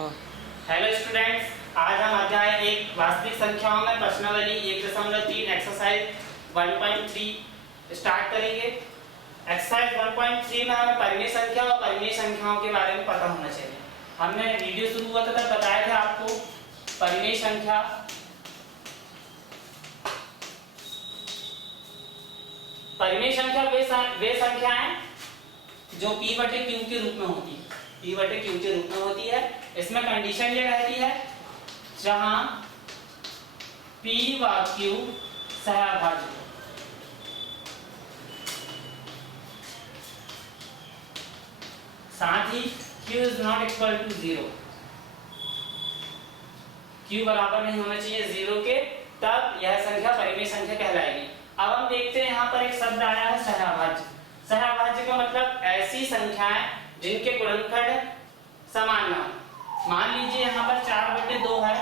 हाँ। Hello students, आज हम अध्याय 1 वास्तविक संख्याओं में प्रश्नावली 1.3 एक्सरसाइज 1.3 स्टार्ट करेंगे। एक्सरसाइज 1.3 में हमें परिमेय संख्या और परिमेय संख्याओं के बारे में पता होना चाहिए। हमने वीडियो शुरू हुआ था तब बताया था आपको परिमेय संख्या वे संख्याएं जो p बटे q के रूप में होती है। p बटे q के रूप में होती है। इसमें कंडीशन ये रहती है जहां p व q सहअभाज्य हो। साथ ही q is not equal to 0, q बराबर नहीं होना चाहिए 0 के, तब यह संख्या परिमेय संख्या कहलाएगी। अब हम देखते हैं यहाँ पर एक शब्द आया है सहअभाज्य। सहअभाज्य का मतलब ऐसी संख्याएं जिनके गुणनखंड समान ना हो। मान लीजिए यहाँ पर 4/2 है,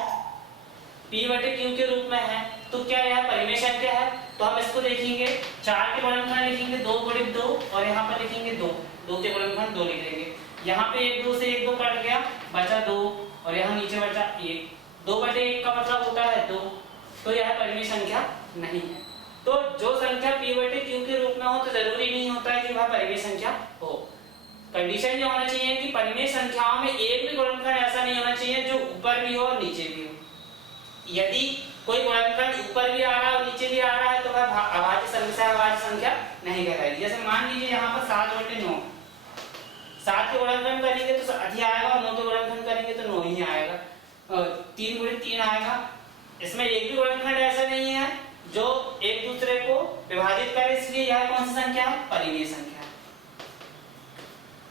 p बटे q के रूप में है, तो क्या यह परिमेय संख्या है? तो हम इसको देखेंगे, 4 के गुणनखंड लिखेंगे 2/2 और यहाँ पर लिखेंगे 2 के गुणनखंड 2 लिख देंगे। यहाँ पे 1 2 से 1 2 कट गया, बचा 2 और यहाँ नीचे बचा 1। 2/1 का मतलब होता है 2, तो यह परिमेय संख्या नहीं है। तो जो संख्या p बटे q के रूप में हो तो जरूरी नहीं होता है कि वह परिमेय संख्या हो। कंडीशन ये होना चाहिए कि परिमेय संख्याओं में एक भी गुणनखंड ऐसा नहीं होना चाहिए जो ऊपर भी हो और नीचे भी हो। यदि कोई गुणनखंड ऊपर भी आ रहा है और नीचे भी आ रहा है तो वह अभाज्य संख्या नहीं कहलाएगी। जैसे मान लीजिए यहाँ पर 7/9, 7 के गुणनखंड करेंगे तो अधिक आएगा और 9 के गुणनखंड करेंगे तो 9 ही आएगा, 3 आएगा। इसमें एक भी गुणनखंड ऐसा नहीं है जो एक दूसरे को विभाजित करे, इसलिए यह कौन सी संख्या है? परिमेय संख्या है।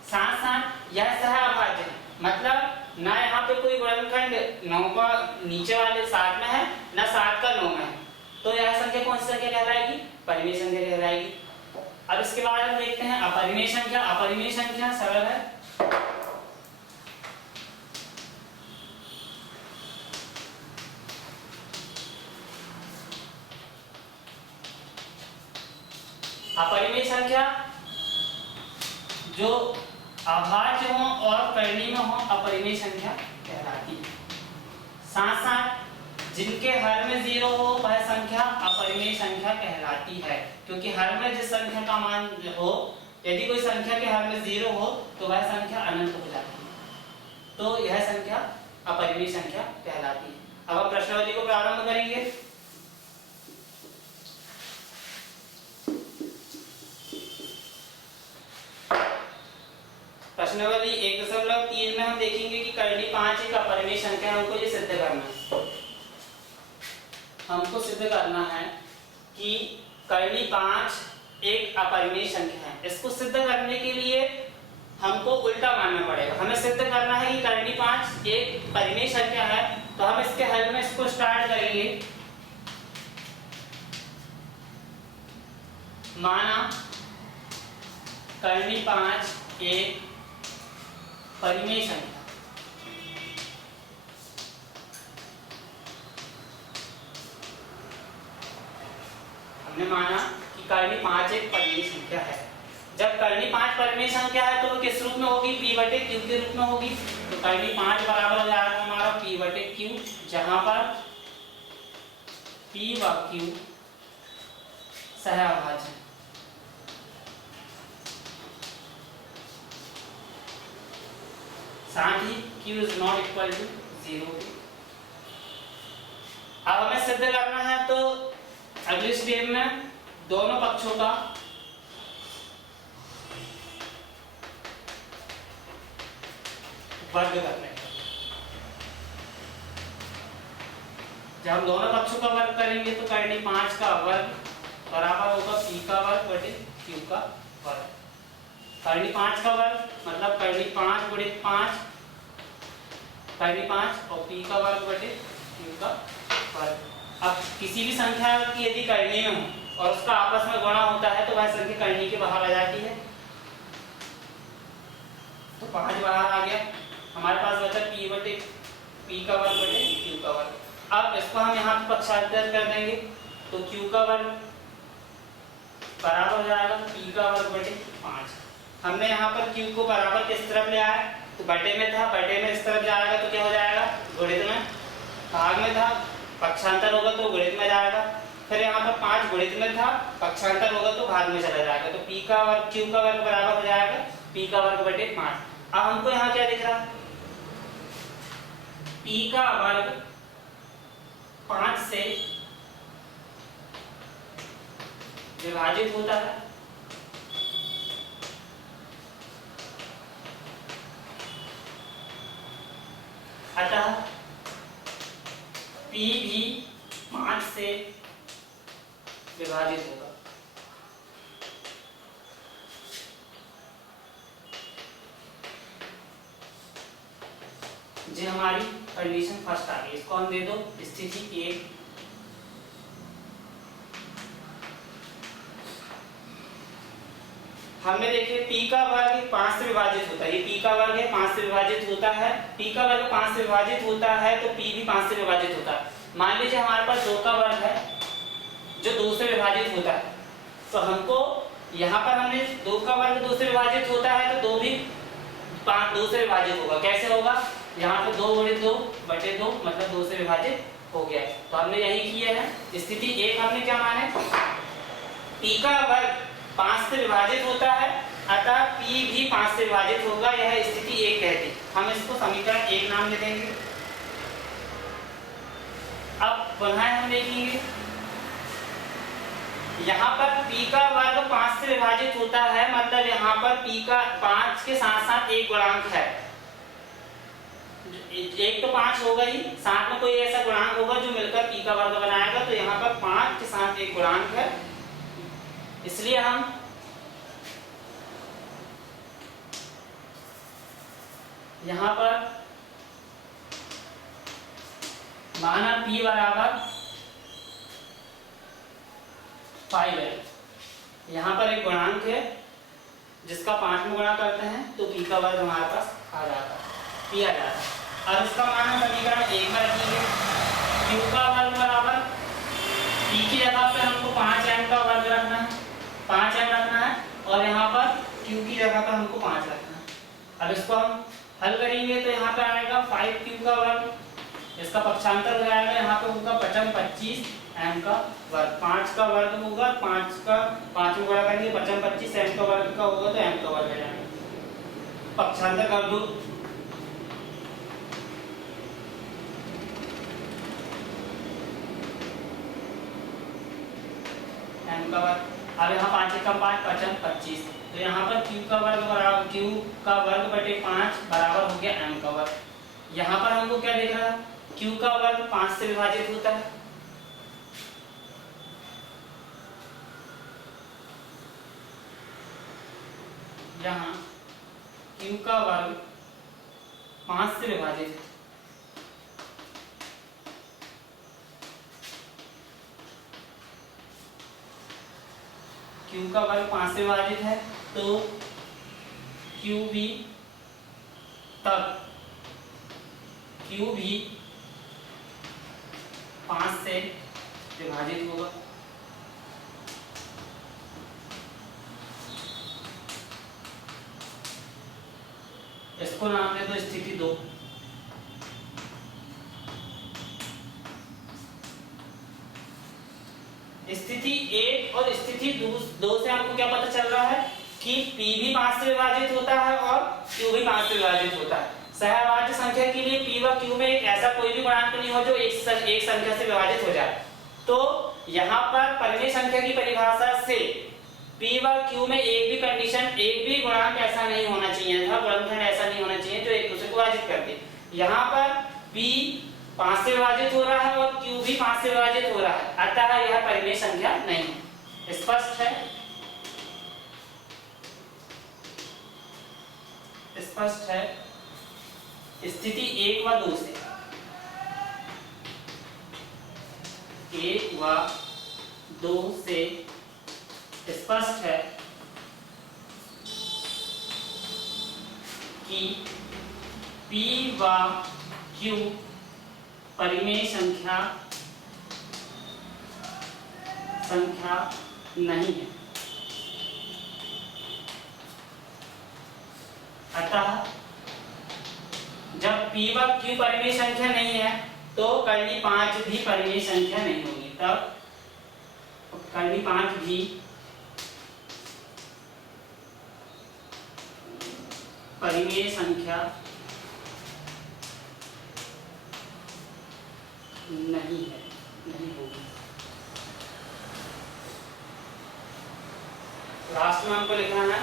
साथ साथ यह सहअभाज्य है, मतलब ना यहाँ पे कोई गुणनखंड 9 का नीचे वाले 7 में है, ना 7 का 9 में है, तो यह संख्या कौन सी संख्या कहलाएगी? परिमेय संख्या कहलाएगी। अब इसके बाद हम देखते हैं अपरिमेय संख्या। अपरिमेय संख्या सरल है। अपरिमेय संख्या जो अभाज्य हो और करणीय हो अपरिमेय संख्या कहलाती है। साथ साथ जिनके हर में 0 हो वह संख्या अपरिमेय संख्या कहलाती है, क्योंकि हर में जिस संख्या का मान हो, यदि कोई संख्या के हर में 0 हो तो वह संख्या अनंत हो जाती है, तो यह संख्या अपरिमेय संख्या कहलाती है। अब हम प्रश्नावली को प्रारंभ करेंगे। प्रश्नावली 1.3 में हम देखेंगे कि कर्ण 5 एक अपरिमेय संख्या है। हमको ये सिद्ध करना है, हमको सिद्ध करना है कि कर्ण 5 एक अपरिमेय संख्या है। इसको सिद्ध करने के लिए हमको उल्टा मानना पड़ेगा। हमें सिद्ध करना है कि कर्ण 5 एक परिमेय संख्या है, तो हम इसके हल में इसको स्टार्ट करेंगे। माना कर्ण 5 एक परिमेय संख्या, हमने माना कि कर्ण 5 एक परिमेय संख्या है। जब कर्ण 5 परिमेय संख्या है तो वो किस रूप में होगी? p बटे q के रूप में होगी। तो कर्ण 5 बराबर हो जाएगा हमारा p बटे q, जहां पर p व q सहअभाज्य है। साथ ही q is not equal to 0। अब हमें सिद्ध करना है तो अगले स्टेप में दोनों पक्षों का वर्ग करना है। जब हम दोनों पक्षों का वर्ग करेंगे तो कर्ण 5 का वर्ग बराबर होगा p का वर्ग बटे q का वर्ग। कर्ण 5 का वर्ग मतलब कर्ण 5 गुणित 5 कर्ण 5 और p का वर्ग बटे q का वर्ग। अब किसी भी संख्या की यदि करणीय हो और उसका आपस में गुणा होता है तो वह संख्या करणीय के बाहर आ जाती है। तो 5 बाहर आ गया, हमारे पास बचा p का वर्ग बटे q का वर्ग। अब इसको हम यहाँ पे पक्षांतर कर देंगे तो q का वर्ग बराबर हो जाएगा p का वर्ग बटे 5। हमने यहाँ पर q को बराबर किस तरफ ले आया? तो बटे में था, बटे में इस तरफ जाएगा तो क्या हो जाएगा गुणित में, भाग में था पक्षांतर होगा तो गुणित में जाएगा, फिर यहाँ पर 5 गुणित में था पक्षांतर होगा तो भाग में चला जाएगा, तो p का वर्ग q का वर्ग बराबर हो जाएगा p का वर्ग बटे 5। अब हमको यहाँ क्या दिख रहा, p का वर्ग 5 से विभाजित होता है, अतः p भी 5 से विभाजित होगा। जी हमारी कंडीशन फर्स्ट आ गई, इसको हम दे दो स्थिति 1। हमने देखिए p का वर्ग 5 से विभाजित होता है, ये p का वर्ग है 5 से विभाजित होता है, p का वर्ग 5 से विभाजित होता है तो p भी 5 से विभाजित होता है। मान लीजिए हमारे पास 2 का वर्ग है जो 2 से विभाजित होता है, तो हमको यहाँ पर हमने 2 का वर्ग 2 से विभाजित होता है तो 2 भी 2 से विभाजित होगा। कैसे होगा, यहाँ पे 2 गुणित 2 बटे 2 मतलब 2 से विभाजित हो गया। तो हमने यही किया है। स्थिति 1 हमने क्या माने, p का वर्ग 5 से विभाजित होता है अतः p भी 5 से विभाजित होगा, यह स्थिति 1 कहती। हम इसको समीकरण 1 नाम दे देंगे। अब पुनः हम देखेंगे यहाँ पर p का वर्ग 5 से विभाजित होता है, मतलब यहाँ पर p का 5 के साथ साथ एक गुणांक है, एक तो 5 होगा ही, साथ में कोई ऐसा गुणांक होगा जो मिलकर p का वर्ग बनाएगा, तो यहाँ पर 5 के साथ एक गुणांक है, इसलिए हम यहाँ पर माना p बराबर 5 है, यहाँ पर एक गुणांक है जिसका 5 में गुणा करते हैं तो p का वर्ग हमारे पास आ जाता है, p आ जाता है। अब इसका मान हम समीकरण 1 में रखेंगे, q का वर्ग बराबर p की जगह पे हमको 5m का वर्ग रखना है, 5m रखना है, और यहाँ पर q की जगह पर हमको 5 रखना है। अब इसको हम हल करेंगे तो यहाँ पे आएगा 5q का वर्ग, इसका पक्षांतर हो जाएगा, यहाँ पे होगा 55 25 m का वर्ग, 5 का वर्ग होगा, 5 का 5 में गुणा करेंगे 55 25 m का वर्ग का होगा तो m का वर्ग आ जाएगा। पक्षांतर कर दो, m का वर्ग। अब यहाँ 5 एकम 5 55 25, तो यहाँ पर q का वर्ग बराबर q का वर्ग बटे 5 बराबर हो गया m का वर्ग। यहाँ पर हमको क्या दिख रहा है, q का वर्ग 5 से विभाजित होता है, यहाँ q का वर्ग 5 से विभाजित है, q का वर्ग 5 से विभाजित है तो q भी तब q भी 5 से विभाजित होगा। इसको नाम दे दो स्थिति 2। स्थिति 1 और स्थिति 2 से हमको क्या पता चल रहा है कि p भी 5 से विभाजित होता है और q भी 5 से विभाजित होता है। सहभाज्य संख्या के लिए p व q में एक ऐसा कोई भी गुणांक नहीं हो जो एक संख्या से विभाजित हो जाए। तो यहाँ पर परिमेय संख्या की परिभाषा से p व q में एक भी कंडीशन, एक भी गुणांक ऐसा नहीं होना चाहिए था, गुणनखंड ऐसा नहीं होना चाहिए जो एक दूसरे को विभाजित करते। यहाँ पर p 5 से विभाजित हो रहा है और q भी 5 से विभाजित हो रहा है, अतः यह परिमेय संख्या नहीं है। स्पष्ट है, स्पष्ट है। स्थिति 1 व 2 से 1 व 2 से स्पष्ट है कि p व q परिमेय संख्या नहीं है, अतः जब p व q परिमेय संख्या नहीं है तो कर्णी 5 भी परिमेय संख्या नहीं होगी। तब कर्णी 5 भी परिमेय संख्या नहीं है, नहीं होगी। लास्ट में हमको लिखना है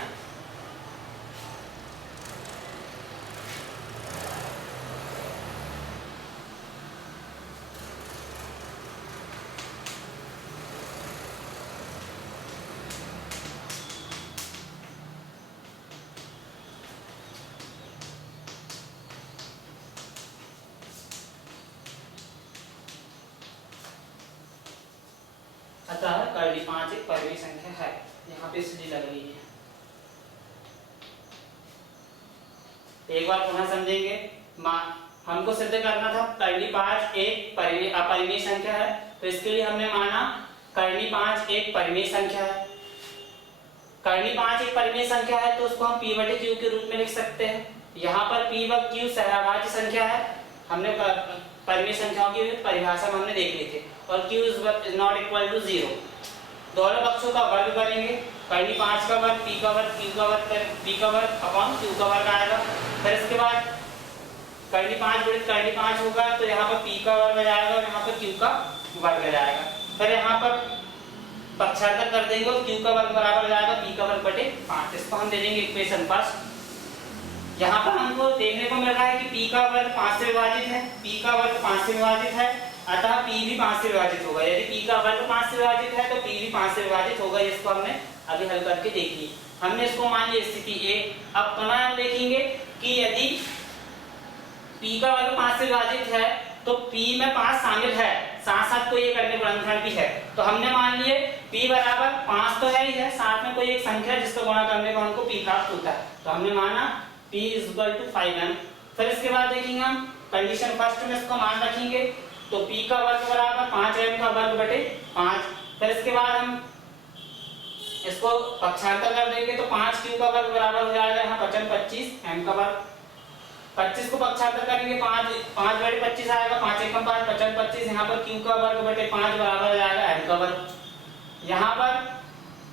अतः कर्णी 5 एक परिमेय संख्या है। यहाँ पे इसलिए लग रही है। एक बार पुनः समझेंगे। हमको सिद्ध करना था कर्णी 5 एक अपरिमेय संख्या है, तो इसके लिए हमने माना कर्णी 5 एक परिमेय संख्या है। कर्णी 5 एक परिमेय संख्या है तो उसको हम p बटे q के रूप में लिख सकते हैं। यहाँ पर p व q सहभाज्य संख्या है। हमने परिमेय संख्याओं की परिभाषा में हमने देख ली थी। और q is not equal to 0। दोनों पक्षों का वर्ग करेंगे। कर्णी 5 का वर्ग p का वर्ग q का वर्ग p का वर्ग अपॉन q का वर्ग आएगा। फिर इसके बाद कर्णी 5 गुणित कर्णी 5 होगा तो यहाँ पर p का वर्ग आ जाएगा और यहाँ पर q का वर्ग आ जाएगा। फिर यहाँ पर पक्षांतर कर देंगे और q का वर्ग बराबर आ जाएगा p का वर्ग बटे 5। इसको हम दे देंगे इक्वेशन फर्स्ट। यहाँ पर हमको देखने को मिल रहा है कि p का वर्ग 5 से विभाजित है, p का वर्ग 5 से विभाजित है, अतः p भी 5 से विभाजित होगा। यदि p का वर्ग 5 से विभाजित है तो p भी 5 से विभाजित होगा। इसको हमने अभी हल करके देख ली। हमने इसको मान लिया स्थिति A। अब पुनः हम देखेंगे कि यदि p का वर्ग 5 से विभाजित है तो p में 5 शामिल है, साथ साथ कोई एक अन्य गुणनखंड भी है। तो हमने मान लिए p बराबर 5 तो है ही है, साथ में कोई एक संख्या जिसको गुणा करने पर हमको p प्राप्त होता है। तो हमने माना p = 5m। फिर इसके बाद देखेंगे हम कंडीशन फर्स्ट में इसको मान रखेंगे तो p का वर्ग बराबर 5m का वर्ग बटे 5। फिर इसके बाद हम इसको पक्षांतर कर देंगे तो 5q का वर्ग बराबर हो जाएगा यहाँ 25 m का वर्ग। 25 को पक्षांतर करेंगे 5 बटे 25 आएगा, 5 एकम 5 25। यहाँ पर q का वर्ग बटे 5 बराबर हो जाएगा m का वर्ग। यहाँ पर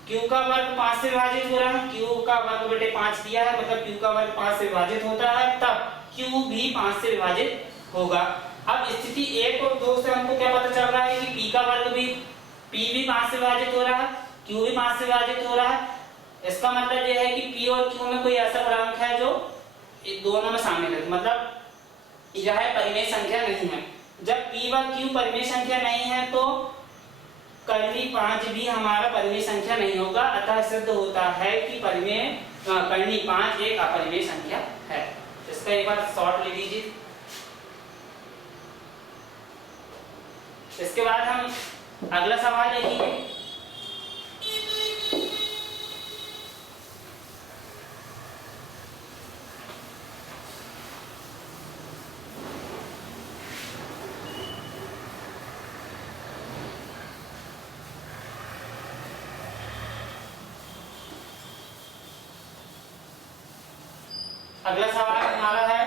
q का वर्ग 5 से विभाजित हो रहा है, q का वर्ग बटे 5 दिया है, मतलब q का वर्ग 5 से विभाजित होता है, तब q भी 5 से विभाजित होगा। अब स्थिति 1 और 2 से हमको क्या पता चल रहा है कि p का वर्ग भी p भी 5 से विभाजित हो रहा है, q भी 5 से विभाजित हो रहा है। इसका मतलब यह है कि p और q में कोई ऐसा गुणांक है जो दोनों में शामिल है, मतलब यह परिमेय संख्या नहीं है। जब p व q परिमेय संख्या नहीं है तो कर्णी 5 भी हमारा परिमेय संख्या नहीं होगा। अतः सिद्ध होता है कि कर्णी 5 एक अपरिमेय संख्या है। इसका एक बार शॉर्ट ले लीजिए। इसके बाद हम अगला सवाल देखेंगे। अगला सवाल हमारा है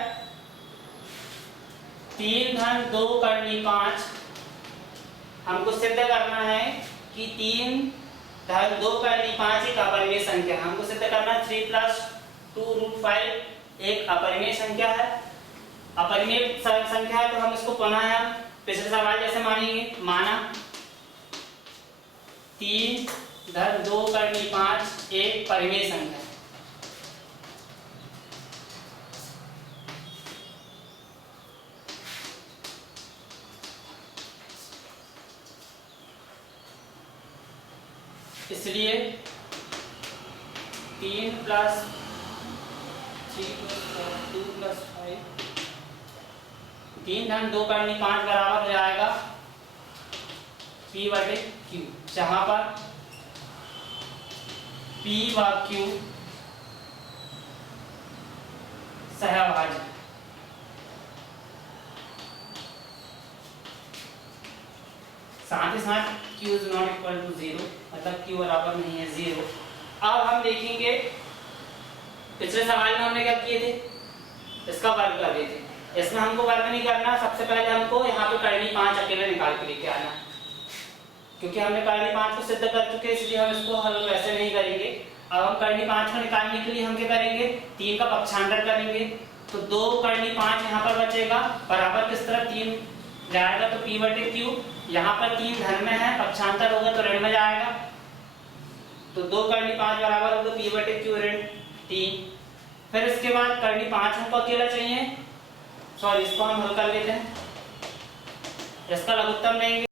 3 धन 2 कर्णी 5। हमको सिद्ध करना है कि 3 धन 2 कर्णी 5 एक अपरिमेय संख्या है। हमको सिद्ध करना है 3 + 2√5 एक अपरिमेय संख्या है। अपरिमेय संख्या है तो हम इसको पुनः हम पिछले सवाल जैसे मानेंगे। माना 3 धन 2 कर्णी 5 एक परिमेय संख्या है। इसलिए 3 + 3 + 2 + 5 3 धन 2 कर्णी 5 बराबर हो जाएगा p बटे q, जहां पर p व q सहभाज्य। साथ ही साथ q is not equal to 0, मतलब q बराबर नहीं है 0। अब हम देखेंगे पिछले सवाल में हमने क्या किए थे, इसका वर्ग कर दिए थे। इसमें हमको वर्क नहीं करना, सबसे पहले हमको यहाँ पे करनी 5 अकेले निकाल के लेके आना, क्योंकि हमने करनी 5 को सिद्ध कर चुके हैं, इसलिए हम इसको हल वैसे नहीं करेंगे। अब हम करनी 5 को निकालने के लिए हम क्या करेंगे, 3 का पक्षांतर करेंगे, तो 2 करनी 5 यहाँ पर बचेगा, बराबर किस तरफ 3 जाएगा तो p बटे q, यहाँ पर 3 धन में है, पक्षांतर होगा तो ऋण में जाएगा, तो 2 करनी 5 बराबर होगा p बटे q ऋण 3। फिर इसके बाद करनी 5 हमको अकेला चाहिए, सॉरी इसको हम हल कर लेते हैं, इसका लघुत्तम लेंगे।